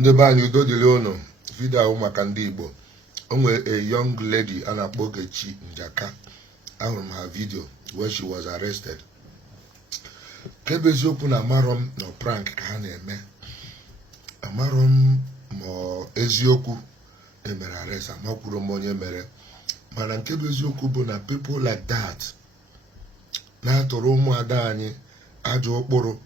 Ndị be anyị udo dịrị unu. Video ahụ maka ndị Igbo. O nwere a young lady a na-akpọ Ogechi Njaka. Ahụrụ m ha video where she was arrested. Kebe eziokwu na amarọ m na prank ka ha na-eme. Amarọ m ma eziokwu emere arrest, amakwuru m onye mere. Mana nke bụ eziokwu bụ na people like that na-atụrụ ụmụada anyị ajọ ụkpụrụ.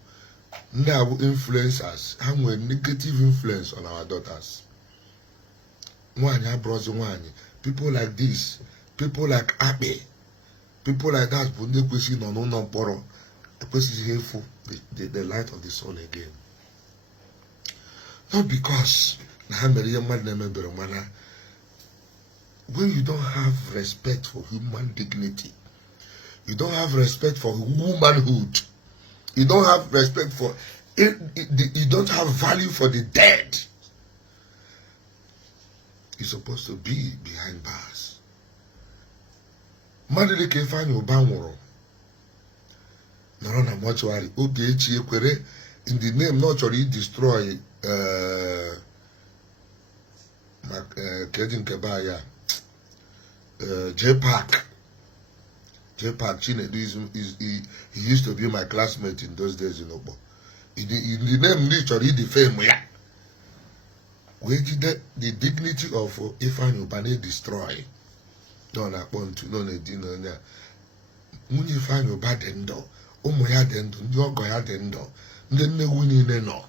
Ndị a bụ influencers, ha nwere negative influence on our daughters. Nwanyị abụrụzi nwanyị. People like this, people like Akpe, people like that bụ ndị kwesịrị nọ n'ụlọ mkpọrọ, ekwesịghị efu the light of the sun again. Not because na ha mere ihe mmadụ na-emebere, mana when you don't have respect for human dignity, you don't have respect for womanhood, you don't have respect for it, you don't have value for the dead, you're supposed to be behind bars. Mmadụ dị ka Ifeanyi Uba nwụrụ nọrọ na mortuary. Ogechi ekwere in the name na ọ chọrọ i destroy kedu nke ba ya J-Park Chinedu he used to be my classmate in those days in Ogbo. In the name ni chọrọ i defame ya, wee jide the dignity of Ifeanyi Uba na destroy. No na-akpọ ntu, no na-edina onye a. Nwunye Ifeanyi Uba dị ndụ, ụmụ ya dị ndụ, ndị ọgọ ya dị ndụ, ndị nnewu niile nọ.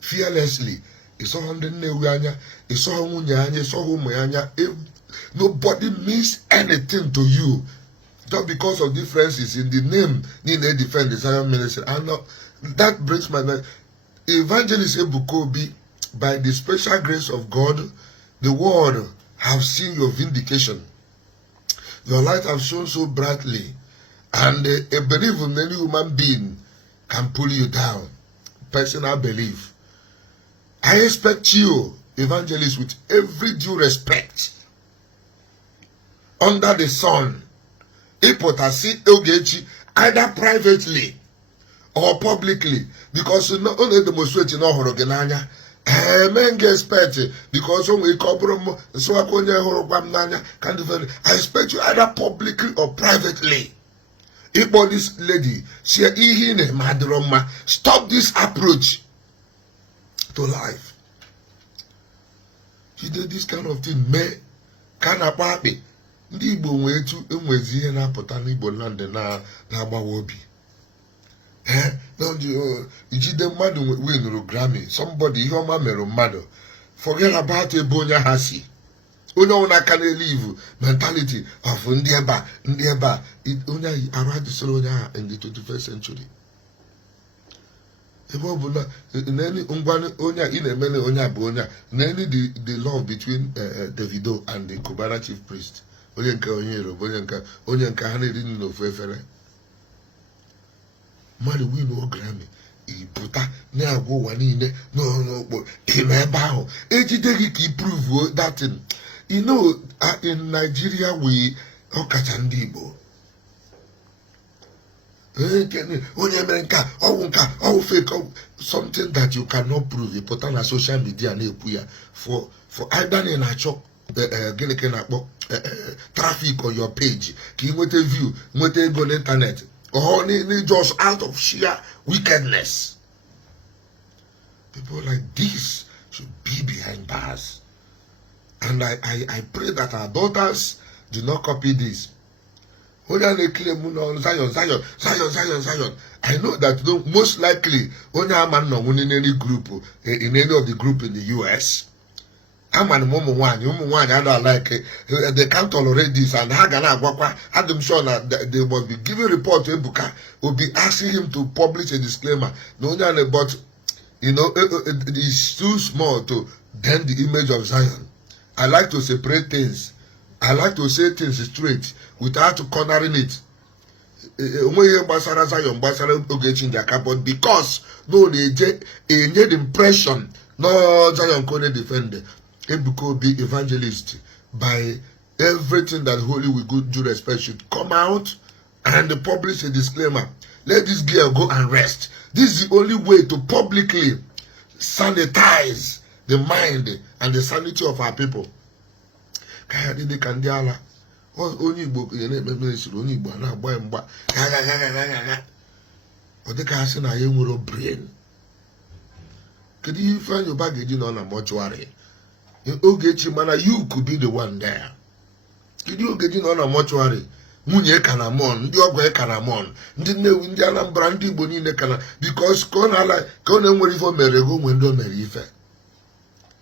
Fearlessly, ịsọghọ ndị nnewu anya, ịsọghọ nwunye anya, ịsọghọ ụmụ ya anya. Nobody means anything to you just because of differences in the name. Need to defend the Zion ministry. And that brings my mind. Evangelist Ebuka Obi, by the special grace of God, the world have seen your vindication. Your light have shone so brightly, and a belief in any human being can pull you down. Personal belief. I expect you, evangelist, with every due respect, under the sun, Ipotasi Ogechi, either privately or publicly, because you know only demonstrate in Horogenanya. Men get expect because when we come so I expect you either publicly or privately. If this lady, stop this approach to life. She did this kind of thing. Me can a party. Ndị Igbo nwee tu enwezi ihe na-apụta n'Igbo land na-agbawa obi. Ijide mmadụ winuru Grammy, somebody ihe ọma mere mmadụ. Forget about ebe onye ha si. Onye ọwụ na-aka na-elive mentality of ndị ebe a, onye arụ adịsịrị onye ha in the 21st century. Ebe ọ bụ na ngwa onye ị na-emele onye a bụ onye a, na-eni the love between Davido and the Cubana chief priest. Onye nke onye Yoruba, onye nke ha na-eri n'ofu efere. Mmadụ win Grammy, ịpụta na-agwa ụwa niile n'okporo ịnọ ebe ahụ, ejide gị ka prove that thing. You know, in Nigeria we ọkacha ndị Igbo. Onye mere nka, ọwụ fake, something that you cannot prove. Ịpụta na social media na-ekwu ya for either na-achọ gịnị ka na-akpọ traffic on your page, ka ị nweta view, nweta ego n'internet, or just out of sheer wickedness. People like this should be behind bars. And I pray that our daughters do not copy this. Zion. I know that most likely only a man in any group, in any of the group in the US. I'm an woman, I don't like it. They can't tolerate this, and I'm sure that they must be giving report to Ebuka, will be asking him to publish a disclaimer. No, but you know, it's too small to dent the image of Zion. I like to separate things. I like to say things straight without cornering it. But because no, they get impression, no Zion couldn't defend Ebuka Obi evangelist by everything that holy with good due respect should come out and publish a disclaimer. Let this girl go and rest. This is the only way to publicly sanitize the mind and the sanity of our people. Kaya dide kandiala. Only Igbo na-ekpe only Igbo na-agba mgba. Ọ dị ka asị na ya nwere brain. Kedu ihe ife anyị ụba ga-eji nọ na mortuary? Ogechi mana you could be the one there. Kedu Ogechi nọ na mortuary? Nwunye Kanamon, ndị ọgọ Kanamon, ndị Nnewi, ndị Anambra, ndị Igbo niile kana because ka ọ na-enwere ife o mere go nwe ndị o mere ife.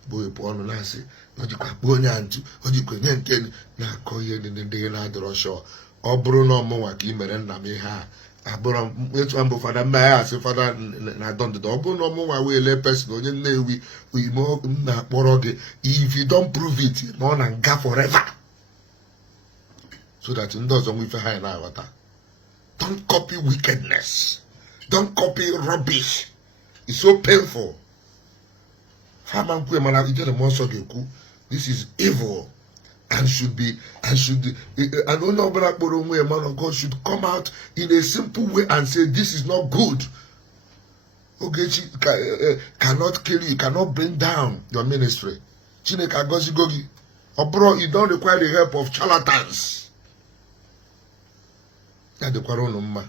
Bụ ịpụ ọnụ na-asị na ojikwa kpụọ onye antụ, ojikwa nye nke na-akọ ihe ndị na-adọrọ shọ. Ọ bụrụ na ọmụnwa ka ị mere nna m ihe a abụrụ etu mbụ fada mma ya asị fada na-adọ ndụdọ. Ọ bụrụ na ọmụnwa wee lee person onye Nnewi Igbo na-akpọrọ gị, if you don't prove it na ọ na nga forever. So that ndị ọzọ nwe ife ha na-aghọta. Don't copy wickedness. Don't copy rubbish. It's so painful. This is evil and only a man of God should come out in a simple way and say this is not good. Ogechi cannot kill you, cannot bring down your ministry. Chineke gozi gogi. Bro, you don't require the help of charlatans. Ya de kwaro no mma.